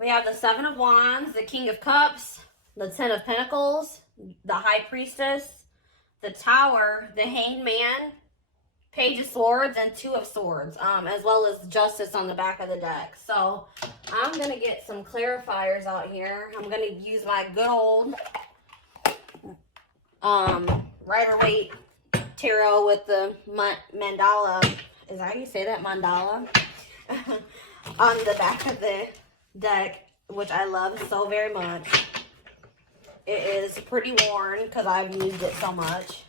We have the Seven of Wands, the King of Cups, the Ten of Pentacles, the High Priestess, the Tower, the Hanged Man, Page of Swords, and Two of Swords, as well as Justice on the back of the deck. So I'm going to get some clarifiers out here. I'm going to use my good old Rider-Waite Tarot with the mandala. Is that how you say that? Mandala? On the back of the deck, which I love so very much. It is pretty worn because I've used it so much.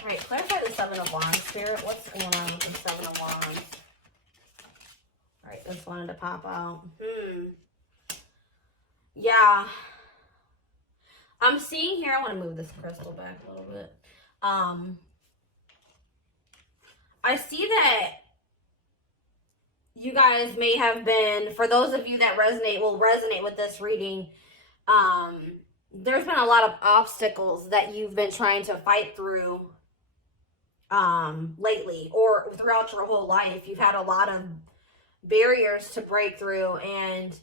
Alright, clarify the Seven of Wands, Spirit. What's going on with the Seven of Wands? Alright, this wanted to pop out. Yeah. I'm seeing here, I want to move this crystal back a little bit. I see that you guys may have been, for those of you that will resonate with this reading, there's been a lot of obstacles that you've been trying to fight through lately or throughout your whole life. You've had a lot of barriers to break through, and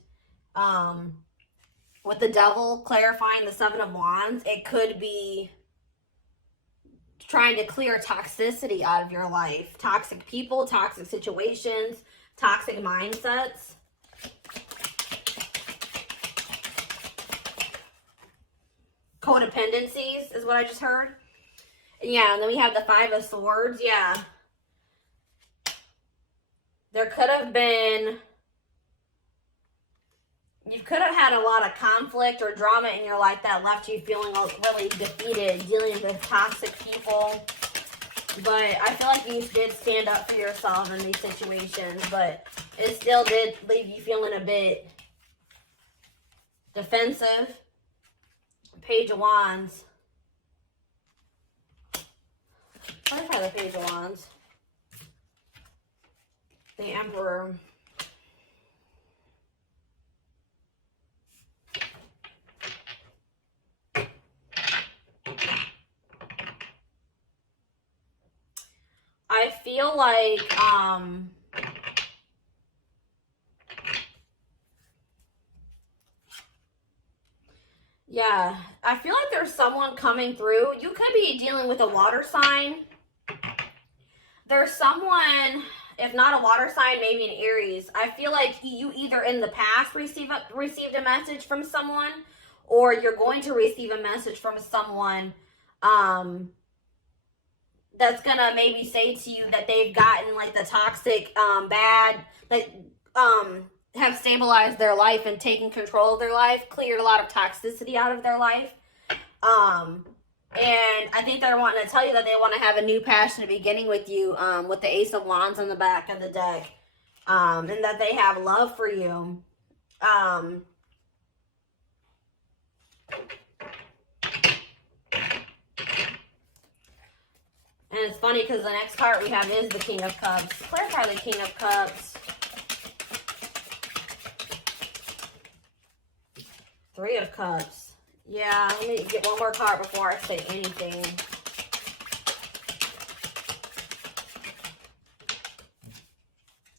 with the Devil clarifying the Seven of Wands, it could be trying to clear toxicity out of your life. Toxic people, toxic situations, toxic mindsets. Codependencies is what I just heard. Yeah, and then we have the Five of Swords. Yeah. There could have been... You could have had a lot of conflict or drama in your life that left you feeling really defeated, dealing with toxic people. But I feel like you did stand up for yourself in these situations, but it still did leave you feeling a bit defensive. Page of Wands. Clarify the Page of Wands. The Emperor. I feel like, yeah, I feel like there's someone coming through. You could be dealing with a water sign. There's someone, if not a water sign, maybe an Aries. I feel like you either in the past received a message from someone, or you're going to receive a message from someone, that's gonna maybe say to you that they've gotten like the toxic, bad, like, have stabilized their life and taken control of their life, cleared a lot of toxicity out of their life. And I think they're wanting to tell you that they want to have a new passionate beginning with you, with the Ace of Wands on the back of the deck, and that they have love for you. And it's funny because the next card we have is the King of Cups. Clarify the King of Cups. Three of Cups. Yeah, let me get one more card before I say anything.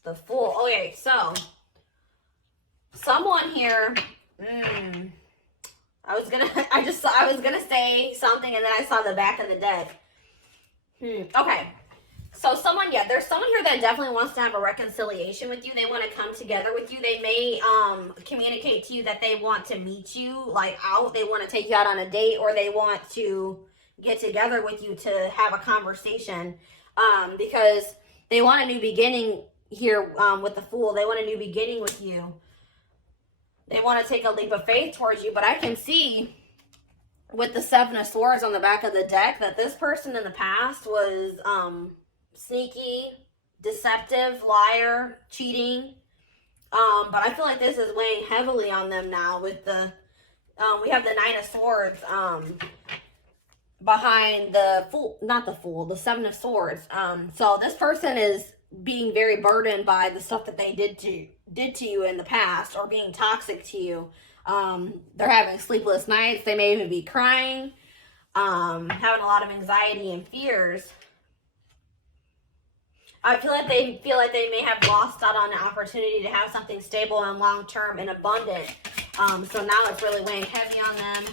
The Fool. Okay, so someone here. I was gonna say something, and then I saw the back of the deck. Okay. So there's someone here that definitely wants to have a reconciliation with you. They want to come together with you. They may communicate to you that they want to meet you, like, out. They want to take you out on a date, or they want to get together with you to have a conversation, because they want a new beginning here, with the Fool. They want a new beginning with you. They want to take a leap of faith towards you, but I can see with the Seven of Swords on the back of the deck that this person in the past was sneaky, deceptive, liar, cheating. But I feel like this is weighing heavily on them now with the, we have the Nine of Swords behind the Fool, not the Fool, the Seven of Swords. So this person is being very burdened by the stuff that they did to you in the past, or being toxic to you. They're having sleepless nights. They may even be crying, having a lot of anxiety and fears. I feel like they may have lost out on an opportunity to have something stable and long-term and abundant. So now it's really weighing heavy on them.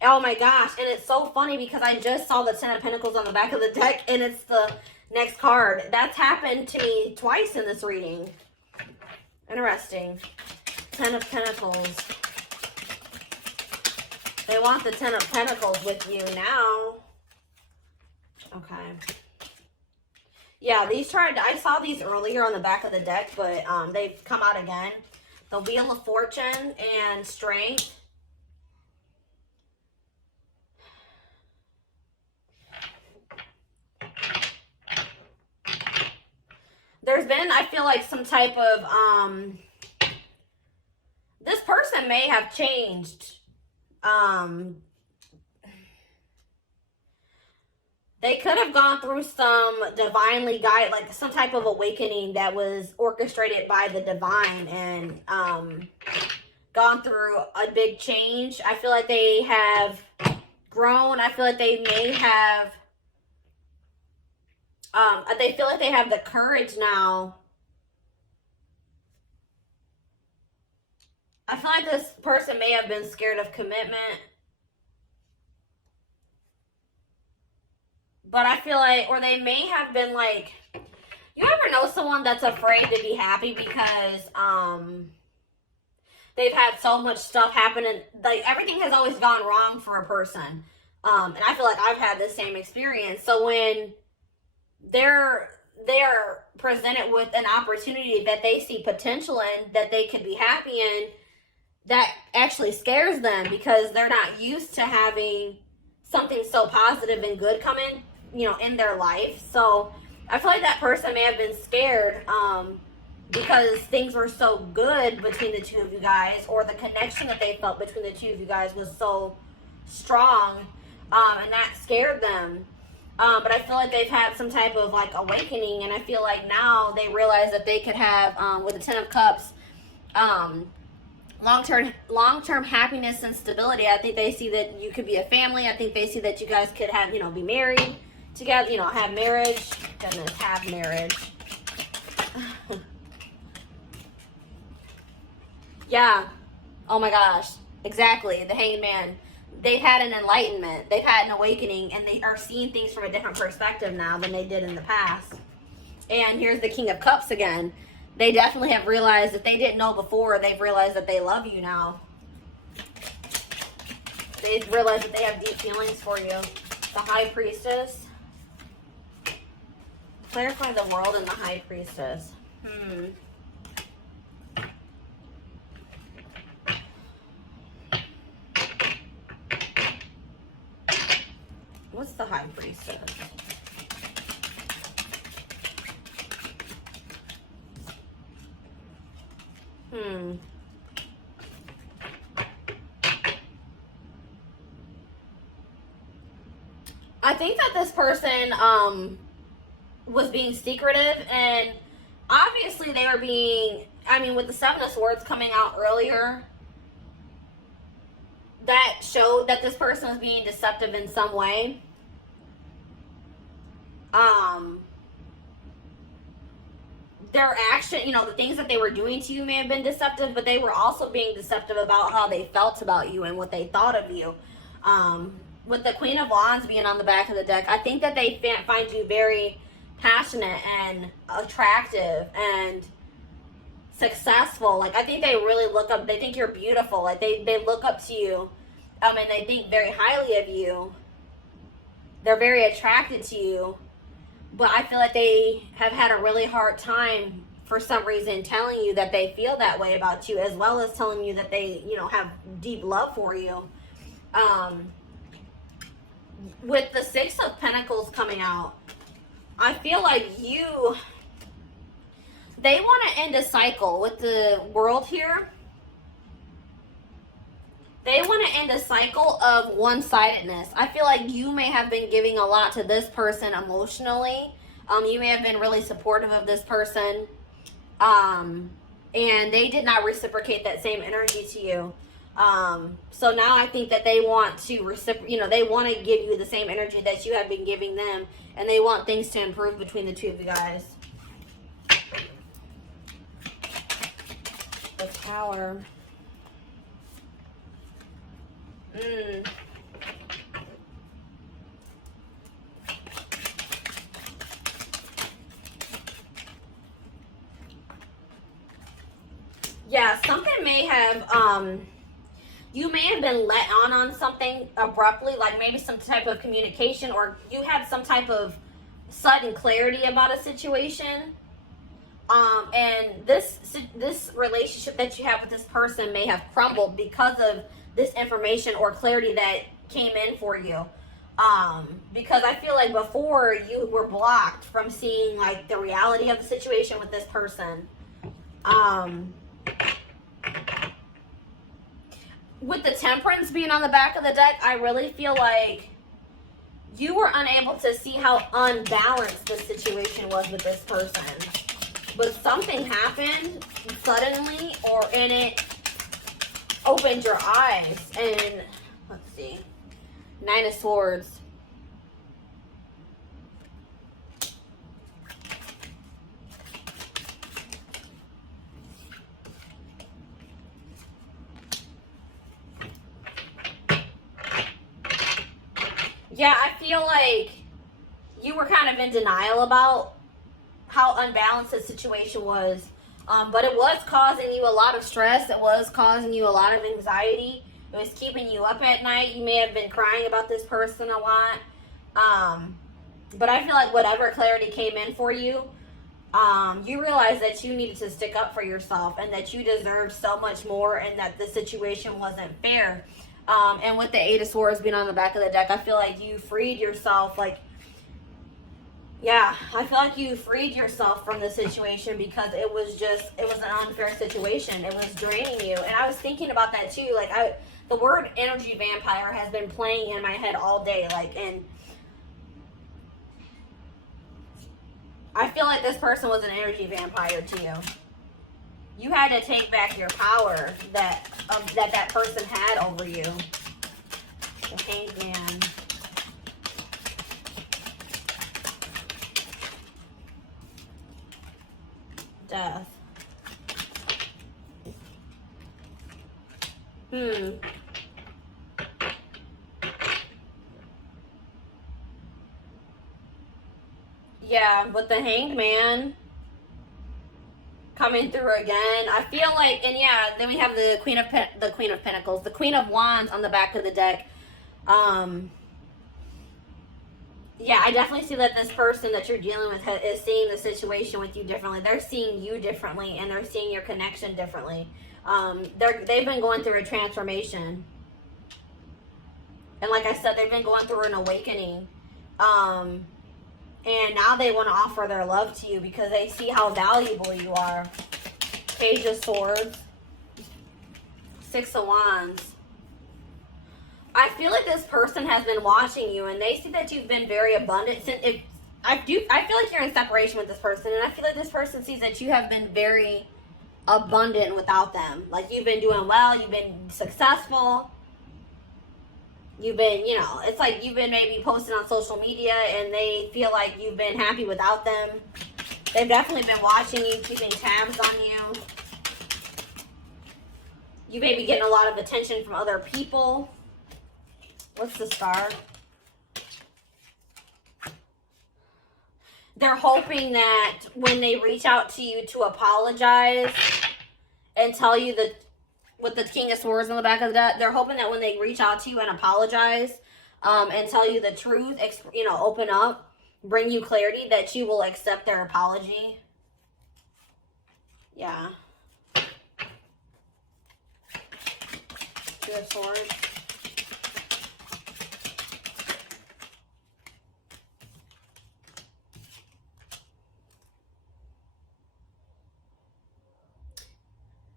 Oh my gosh. And it's so funny because I just saw the Ten of Pentacles on the back of the deck and it's the next card. That's happened to me twice in this reading. Interesting. Ten of Pentacles. They want the Ten of Pentacles with you now. Okay. Yeah, I saw these earlier on the back of the deck, but they've come out again. The Wheel of Fortune and Strength. There's been, I feel like, some type of, this person may have changed. They could have gone through some divinely guided, like some type of awakening that was orchestrated by the divine and gone through a big change. I feel like they have grown. I feel like they may have, they feel like they have the courage now. I feel like this person may have been scared of commitment. But I feel like, or they may have been like, you ever know someone that's afraid to be happy because they've had so much stuff happen and like everything has always gone wrong for a person. And I feel like I've had the same experience. So when they are presented with an opportunity that they see potential in, that they could be happy in, that actually scares them because they're not used to having something so positive and good come in, you know, in their life. So I feel like that person may have been scared because things were so good between the two of you guys, or the connection that they felt between the two of you guys was so strong, and that scared them. But I feel like they've had some type of like awakening, and I feel like now they realize that they could have, with the Ten of Cups, long-term happiness and stability. I think they see that you could be a family. I think they see that you guys could have, you know, be married together, you know, have marriage. Goodness, have marriage. Yeah. Oh my gosh. Exactly. The Hanged Man. They've had an enlightenment. They've had an awakening, and they are seeing things from a different perspective now than they did in the past. And here's the King of Cups again. They definitely have realized, if they didn't know before, they've realized that they love you now. They've realized that they have deep feelings for you. The High Priestess. Clarify the World and the High Priestess. What's the High Priestess? I think that this person was being secretive, and obviously they were being, I mean, with the Seven of Swords coming out earlier, that showed that this person was being deceptive in some way. Their action, you know, the things that they were doing to you may have been deceptive, but they were also being deceptive about how they felt about you and what they thought of you. With the Queen of Wands being on the back of the deck, I think that they find you very passionate and attractive and successful. Like, I think they really look up, they think you're beautiful. Like, they look up to you, and they think very highly of you. They're very attracted to you. But I feel like they have had a really hard time, for some reason, telling you that they feel that way about you, as well as telling you that they, you know, have deep love for you. With the Six of Pentacles coming out, I feel like they want to end a cycle with the World here. They want to end a cycle of one-sidedness. I feel like you may have been giving a lot to this person emotionally. You may have been really supportive of this person. And they did not reciprocate that same energy to you. So now I think that they want to they want to give you the same energy that you have been giving them. And they want things to improve between the two of you guys. the Tower. Yeah, something may have, you may have been let on something abruptly, like maybe some type of communication, or you had some type of sudden clarity about a situation. And this relationship that you have with this person may have crumbled because of this information or clarity that came in for you. Because I feel like before you were blocked from seeing like the reality of the situation with this person. With the Temperance being on the back of the deck, I really feel like you were unable to see how unbalanced the situation was with this person. But something happened suddenly, and it opened your eyes. And let's see, 9 of Swords. Yeah, I feel like you were kind of in denial about how unbalanced the situation was. But it was causing you a lot of stress. It was causing you a lot of anxiety. It was keeping you up at night. You may have been crying about this person a lot. But I feel like whatever clarity came in for you, you realized that you needed to stick up for yourself and that you deserved so much more and that the situation wasn't fair. And with the 8 of Swords being on the back of the deck, I feel like you freed yourself. Like, yeah, I feel like you freed yourself from the situation because it was an unfair situation. It was draining you. And I was thinking about that too. Like, the word energy vampire has been playing in my head all day. Like, and I feel like this person was an energy vampire to you. You had to take back your power that person had over you. The Hanged Man. Death. Yeah, with the Hanged Man coming through again, I feel like, and yeah, then we have the Queen of Pentacles, the Queen of Wands on the back of the deck. Yeah, I definitely see that this person that you're dealing with is seeing the situation with you differently. They're seeing you differently, and they're seeing your connection differently. They've been going through a transformation, and like I said, they've been going through an awakening. And now they want to offer their love to you because they see how valuable you are. Page of Swords. 6 of Wands. I feel like this person has been watching you and they see that you've been very abundant. I feel like you're in separation with this person, and I feel like this person sees that you have been very abundant without them. Like, you've been doing well, you've been successful. You've been, you know, it's like you've been maybe posting on social media and they feel like you've been happy without them. They've definitely been watching you, keeping tabs on you. You may be getting a lot of attention from other people. What's the Star? They're hoping that when they reach out to you to apologize and tell you that, with the King of Swords on the back of the deck, they're hoping that when they reach out to you and apologize and tell you the truth, you know, open up, bring you clarity, that you will accept their apology. Yeah. 2 of Swords.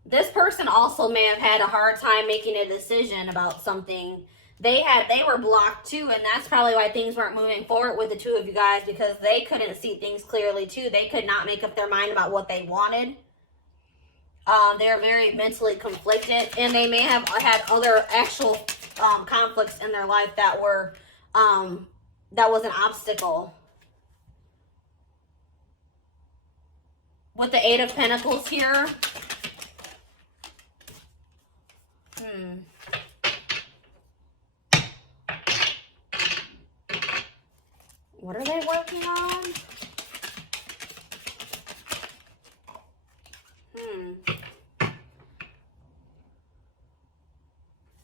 This person also may have had a hard time making a decision about something. They were blocked too, and that's probably why things weren't moving forward with the two of you guys, because they couldn't see things clearly too. They could not make up their mind about what they wanted. They're very mentally conflicted, and they may have had other actual conflicts in their life that were that was an obstacle. With the 8 of Pentacles here,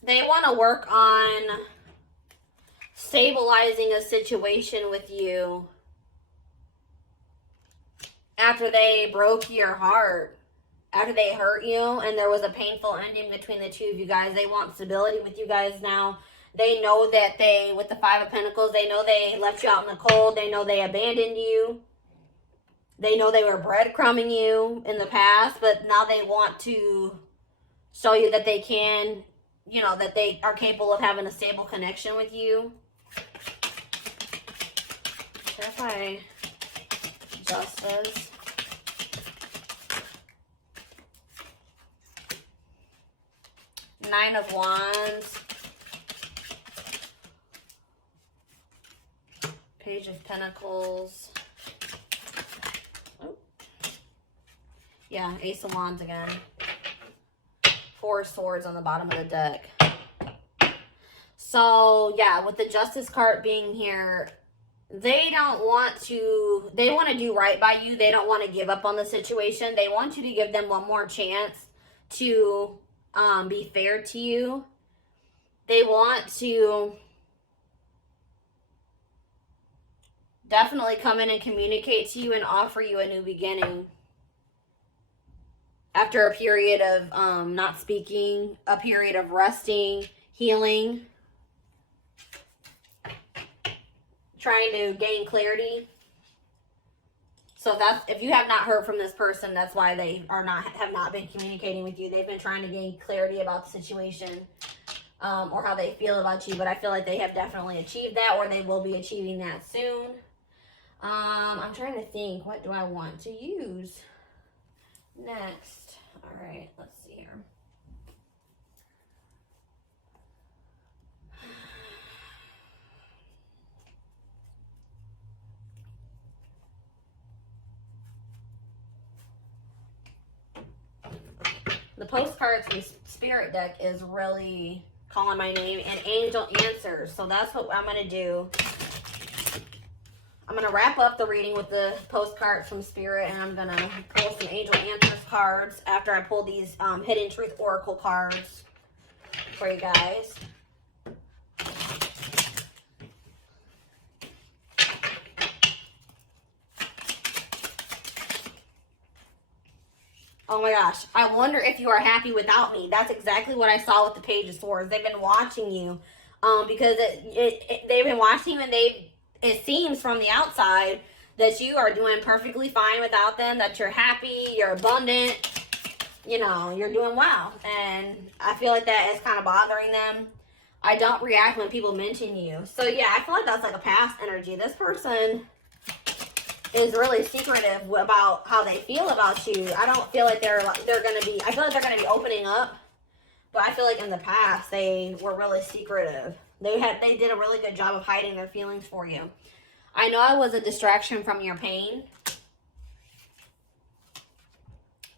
They want to work on stabilizing a situation with you after they broke your heart, after they hurt you and there was a painful ending between the two of you guys. They want stability with you guys now. They know that they, with the Five of Pentacles, they know they left you out in the cold. They know they abandoned you. They know they were breadcrumbing you in the past, but now they want to show you that they can, you know, that they are capable of having a stable connection with you. Clarify Justice. Nine of Wands. Page of Pentacles. Oh. Yeah, Ace of Wands again. Four of Swords on the bottom of the deck. So, yeah, with the Justice card being here, they don't want to, they want to do right by you. They don't want to give up on the situation. They want you to give them one more chance to be fair to you. They want to definitely come in and communicate to you and offer you a new beginning. After a period of not speaking, a period of resting, healing, trying to gain clarity. So if you have not heard from this person, that's why they have not been communicating with you. They've been trying to gain clarity about the situation or how they feel about you. But I feel like they have definitely achieved that, or they will be achieving that soon. I'm trying to think, what do I want to use next? All right, let's see here. The postcards from Spirit deck is really calling my name, and angel answers. So that's what I'm going to do. I'm going to wrap up the reading with the postcards from Spirit, and I'm going to pull some angel answers cards after I pull these Hidden Truth Oracle cards for you guys. Oh my gosh, I wonder if you are happy without me. That's exactly what I saw with the Page of Swords. They've been watching you because they've been watching you, and it seems from the outside that you are doing perfectly fine without them, that you're happy, you're abundant, you know, you're doing well. And I feel like that is kind of bothering them. I don't react when people mention you. So yeah, I feel like that's like a past energy. This person is really secretive about how they feel about you. I don't feel like they're going to be, I feel like they're going to be opening up. But I feel like in the past, they were really secretive. They did a really good job of hiding their feelings for you. I know I was a distraction from your pain.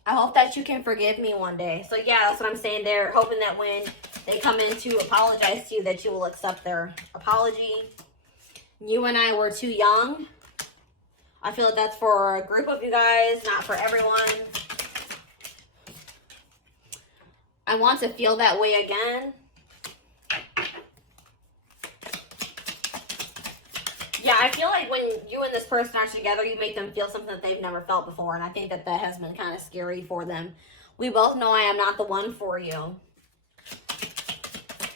I hope that you can forgive me one day. So yeah, that's what I'm saying. They're hoping that when they come in to apologize to you, that you will accept their apology. You and I were too young. I feel like that's for a group of you guys, not for everyone. I want to feel that way again. Yeah, I feel like when you and this person are together, you make them feel something that they've never felt before. And I think that that has been kind of scary for them. We both know I am not the one for you.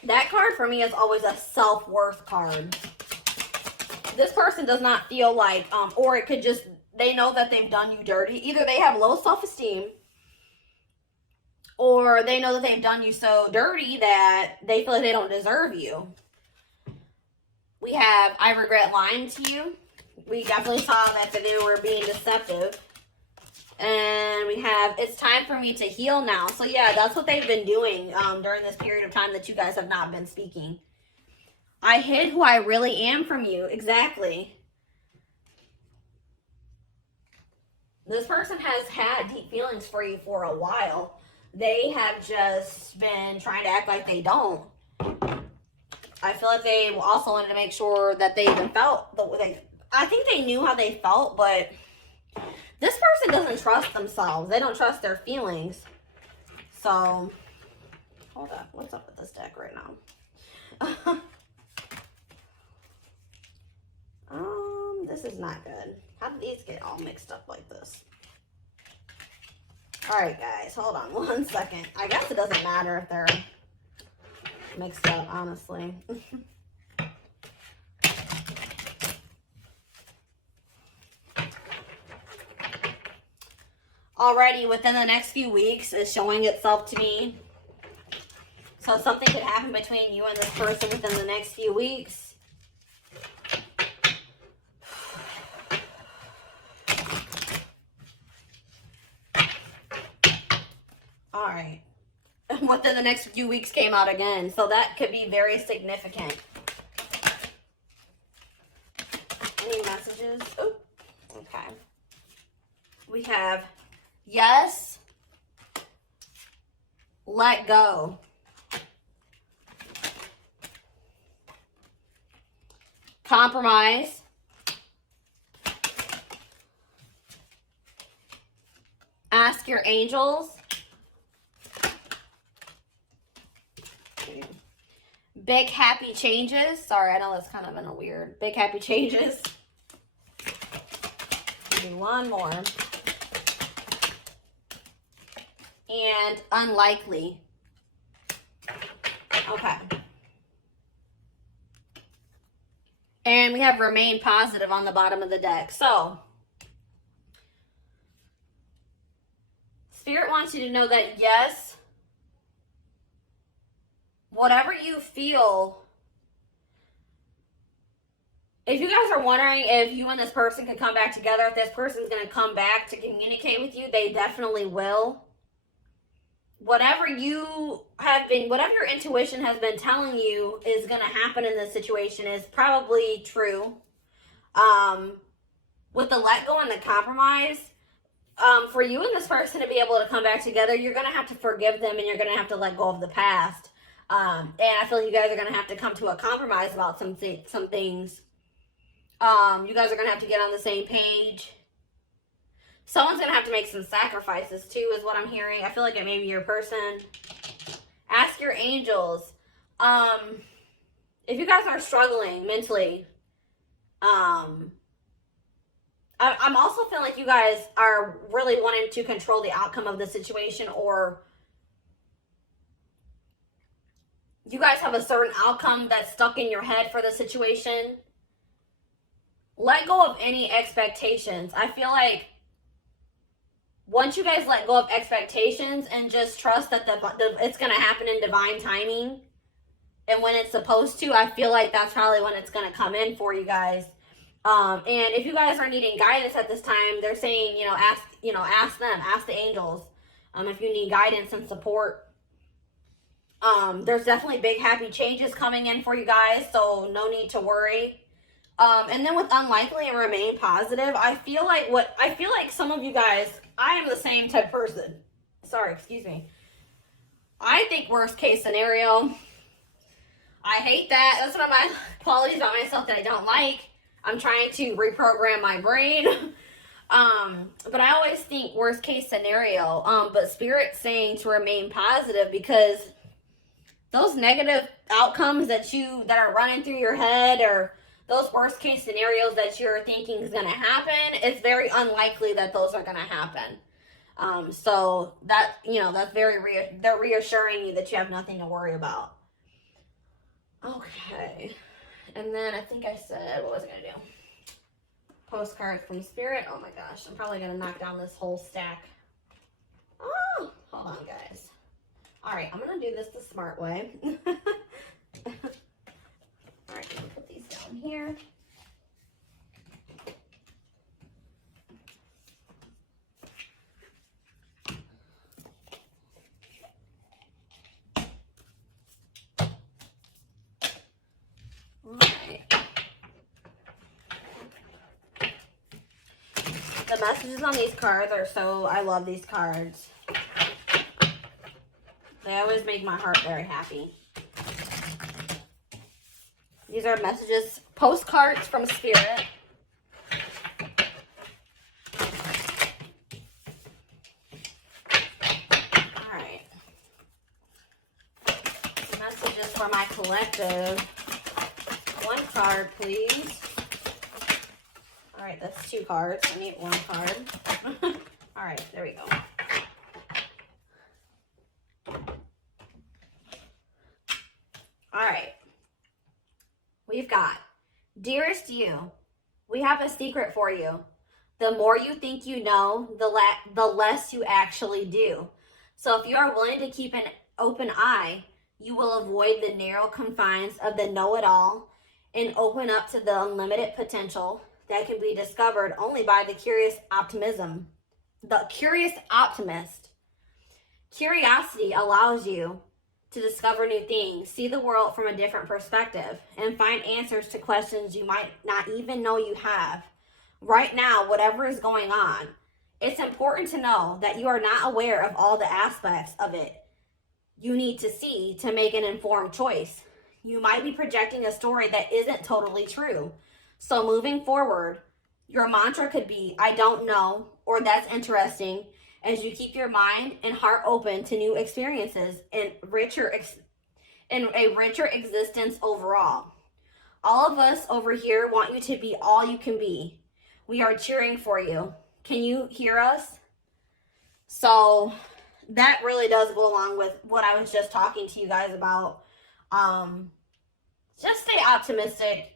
That card for me is always a self-worth card. This person does not feel like, or it could just, they know that they've done you dirty. Either they have low self-esteem, or they know that they've done you so dirty that they feel like they don't deserve you. We have, I regret lying to you. We definitely saw that they were being deceptive. And we have, it's time for me to heal now. So yeah, that's what they've been doing during this period of time that you guys have not been speaking. I hid who I really am from you. Exactly. This person has had deep feelings for you for a while. They have just been trying to act like they don't. I feel like they also wanted to make sure that they even felt the way I think they knew how they felt, but this person doesn't trust themselves. They don't trust their feelings. So, hold up. What's up with this deck right now? This is not good. How did these get all mixed up like this? All right, guys, hold on 1 second. I guess it doesn't matter if they're mixed up, honestly. Already within the next few weeks is showing itself to me. So something could happen between you and this person within the next few weeks. All right. Within the next few weeks came out again. So that could be very significant. Any messages? Oh, okay. We have yes, let go. Compromise. Ask your angels. Big happy changes. Sorry, I know that's kind of in a weird. Big happy changes. Do one more. And unlikely. Okay. And we have remain positive on the bottom of the deck. So, Spirit wants you to know that yes, whatever you feel, if you guys are wondering if you and this person can come back together, if this person's going to come back to communicate with you, they definitely will. Whatever you have been, whatever your intuition has been telling you is going to happen in this situation is probably true. With the let go and the compromise, for you and this person to be able to come back together, you're going to have to forgive them and you're going to have to let go of the past. And I feel like you guys are going to have to come to a compromise about some things. You guys are going to have to get on the same page. Someone's going to have to make some sacrifices too, is what I'm hearing. I feel like it may be your person. Ask your angels. If you guys are struggling mentally, I'm also feeling like you guys are really wanting to control the outcome of the situation, or you guys have a certain outcome that's stuck in your head for the situation. Let go of any expectations. I feel like once you guys let go of expectations and just trust that it's going to happen in divine timing and when it's supposed to, I feel like that's probably when it's going to come in for you guys. And if you guys are needing guidance at this time, they're saying, ask them, ask the angels. If you need guidance and support. There's definitely big happy changes coming in for you guys, so no need to worry. And then with unlikely and remain positive, I feel like some of you guys, I am the same type of person. Sorry, excuse me. I think worst case scenario. I hate that. That's one of my qualities about myself that I don't like. I'm trying to reprogram my brain. But I always think worst case scenario. But Spirit's saying to remain positive, because those negative outcomes that are running through your head, or those worst case scenarios that you're thinking is going to happen, it's very unlikely that those are going to happen. So that, that's they're reassuring you that you have nothing to worry about. Okay. And then I think I said, what was I going to do? Postcards from Spirit. Oh my gosh. I'm probably going to knock down this whole stack. Oh, hold on, guys. All right. I'm going to do this the smart way. All right. I'm going to put these down here. The messages on these cards are I love these cards. They always make my heart very happy. These are messages, postcards from Spirit. All right. for my collective. One card, please. All right, that's 2 cards. I need 1 card. All right, there we go. All right. We've got, dearest you, we have a secret for you. The more you think you know, the less you actually do. So if you are willing to keep an open eye, you will avoid the narrow confines of the know-it-all and open up to the unlimited potential that can be discovered only by the curious optimism. The curious optimist. Curiosity allows you to discover new things, see the world from a different perspective, and find answers to questions you might not even know you have. Right now, whatever is going on, it's important to know that you are not aware of all the aspects of it you need to see to make an informed choice. You might be projecting a story that isn't totally true. So moving forward, your mantra could be, I don't know, or that's interesting, as you keep your mind and heart open to new experiences and a richer existence overall. All of us over here want you to be all you can be. We are cheering for you. Can you hear us? So that really does go along with what I was just talking to you guys about. Just stay optimistic.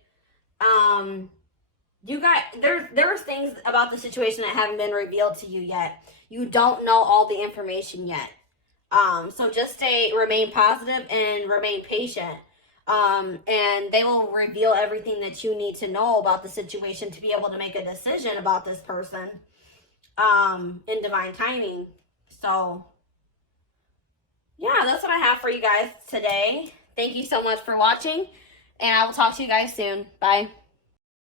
You guys, there's things about the situation that haven't been revealed to you yet. You don't know all the information yet. So just remain positive and remain patient. And they will reveal everything that you need to know about the situation to be able to make a decision about this person, in divine timing. So yeah, that's what I have for you guys today. Thank you so much for watching, and I will talk to you guys soon. Bye.